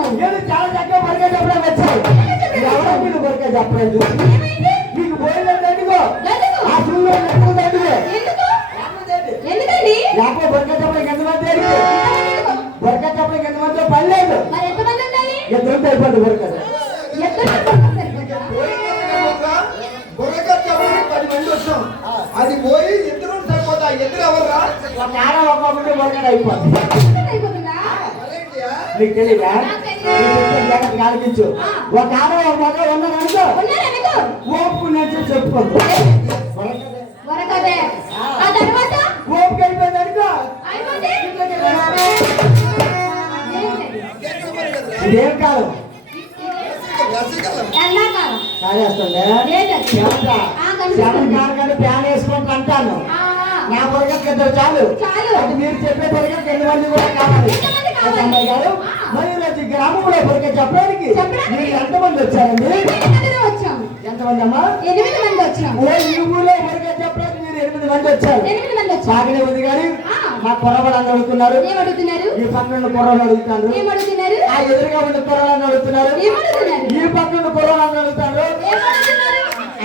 వచ్చావు. నేను చాలా చక్కగా బొరకే చెప్పడం వచ్చావు. ఎవరో మీరు బొరకే చెప్పలేదు. మీకు పోయినట్టు ఆ చూడు ఎందుకండి లేకపోతే బొరకే చెప్పడం ఎంతమంది బొరకే చెప్పడం ఎంతమందితో పని లేదు. మరి ఎంతమంది ఉండాలి? ఎంతమంది అయిపోద్ది బొరక అది పోయి ఎదురు సరిపోతా. ఎదురు ఎవర్రా? ఒక ఆడ ఒక్కొక్కటి బొరక అయిపోద్ది. నీకు తెలియదా? ఆలోచించు. ఒక ఆడ ఒక మగ ఉన్నారనుకో ఓపు నుంచి చెప్పుకోండి. ఓపుకి అయిపోయింది అనుకో ఇదేం కాదు కాదేస్తుండే కానీ ప్యాన్ వేసుకుంటూ అంటాను. నా పొరగకి ఇద్దరు చాలు. అది మీరు చెప్పే పొరగకి 8 మంది కూడా కావాలి. అమ్మాయి గారు మరి ఈరోజు గ్రామంలో పొరగ చెప్పడానికి మీరు ఎంతమంది వచ్చారండి? ఎంతమంది అమ్మా? 8 మంది వచ్చాం. ఈ ఊళ్ళో పొరగ చెప్పడానికి మీరు 8 మంది వచ్చారు. బాగానే ఉంది కానీ మా కుర్రవాళ్ళు అడుగుతున్నారు. ఈ పక్కన కుర్రవాళ్ళు అడుగుతున్నారు. ఆ ఎదురుగా ఉన్న కుర్రవాళ్ళు అడుగుతున్నారు. ఈ పక్కన కుర్రవాళ్ళు అడుగుతారు.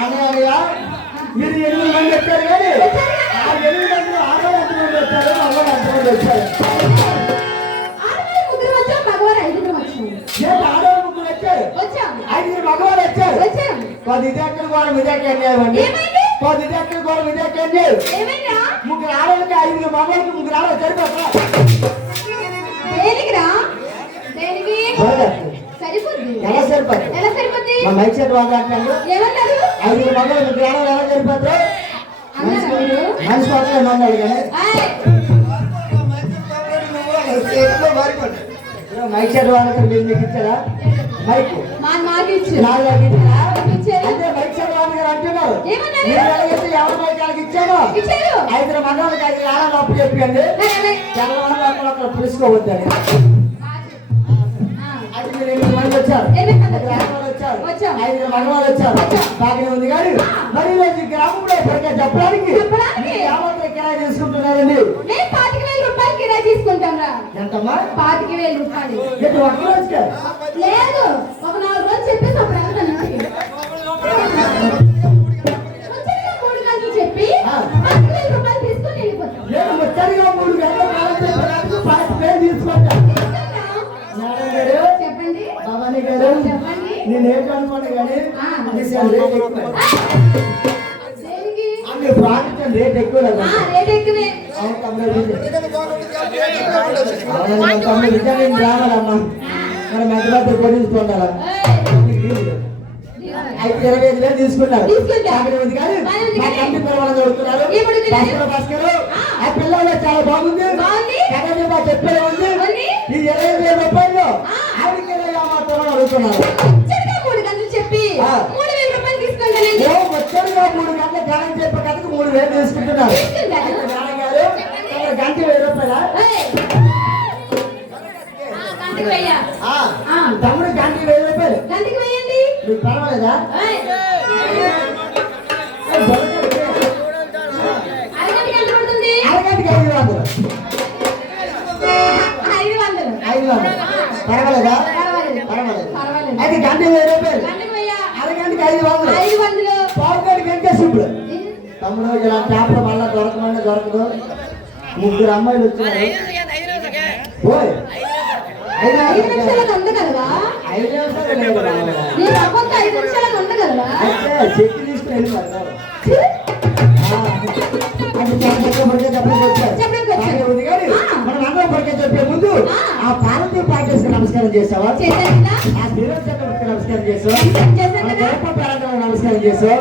అనగా మీరు 8 మంది వచ్చారు కానీ ఆ 8 మంది ఆడవాళ్ళు ఎంతమంది వచ్చారు? మగవాళ్ళు ఎంతమంది వచ్చారు? ఆడవాళ్ళు ముగ్గురు వచ్చారు. 5 మగవాళ్ళు వచ్చారు. 10 ఎక్కడ కూడా విజయకి అన్యాయండి. 10 ఎక్కడ కూడా విజయకి అన్యాయం. ముగ్గురు ఆడవాళ్ళకి 5 మగవాళ్ళకి 3 ఆడవాళ్ళు సరిపోతారా? ఎలా సరిపోతుంది? మా మైక్ సెట్ వాళ్ళు అంటారు 5 మగవాళ్ళు 3 ఆడవాళ్ళు ఎలా సరిపోతారు? మనిషి పక్కన అన్నాడు కానీ మైక్ సెట్ వాళ్ళకి మీరు మీకు ఇచ్చారా? మైక్ అంటే మైక్ సెట్ వాళ్ళకి అంటున్నారు. ఎవరి మైక్ వాళ్ళకి ఇచ్చాను? 5 మగవాళ్ళకి 5 ఆడవాళ్ళు అప్పు చెప్పండి. తెల్లవాళ్ళు అక్కడ పులుసుకోవద్దని. అది మీరు 8 మంది వచ్చారు. 5 మగవాళ్ళు వచ్చారు. బాగానే ఉంది కానీ మరి ఈరోజు గ్రామంలో పొరగా చెప్పడానికి ఏమంటే కిరాయి తీసుకుంటున్నారండి? 25,000 రూపాయలు కిరాయి తీసుకుంటాంరా. ఎంతమ్మా? 25,000 రూపాయలు. ఒక్క రోజుకే లేదు, ఒక 4 రోజులు చెప్పేసి అప్పుడు వెళ్తాను. 3 గంటలు చెప్పి 25,000 రూపాయలు తీసుకొని వెళ్ళిపోతాను. నేను ముచ్చరిగా 3 గంటలు 5,000 తీసుకుంటాను. చెప్పండి భవానీ గారు చెప్పండి. నేను ఏంటనుకోండి కానీ రేట్ ఎక్కువ రేట్ ఎక్కువే. రావాలమ్మా మనం ఎంత పెద్ద కొట్టించుకుంటారా? 25,000 తీసుకున్నారు. మా కంటి పిల్లలు చదువుతున్నారు. ఆ పిల్లలు చాలా బాగుంది. చెప్పేది ఉంది. ఈ 25,000 రూపాయలు ఆవిడకి అడుగుతున్నారు. 3 గంటలు చెప్పి 3,000 రూపాయలు తీసుకుంటానండి. వచ్చారుగా 3 గంటల గణం చెప్పే కథకు 3,000 తీసుకుంటున్నారు. గంట 1,000 రూపాయల తమ్ముడు గంట 1,000 రూపాయలు. గంటకి వేయండి. మీకు పర్వాలేదా? అరగంటకి ఎంత పడుతుంది? అరగంటకి 500. 500 పర్వాలేదా? పర్వాలేదు. అయితే గంట 1,000 రూపాయలు. అరగంటకి 500. పావుగంటకి వెంకటేశ్వరుడు. తమ్ముడు ఇలా చేపలు మళ్ళా దొరకమని దొరకదు. 3 అమ్మాయిలు వచ్చారు. 5 నిమిషాలకు ఉండగలవా? 5 నిమిషాలు లేదు. నీ అబ్బంత 5 నిమిషాలకు ఉండగలవా? చెక్కి తీసుకుని వెళ్ళిపోతారు. మనం అందరం పడికే చెప్పే ముందు ఆ పార్టీ పార్టీస్ నమస్కారం చేసావా? ఆ నమస్కారం చేసావా? నమస్కారం చేసావా?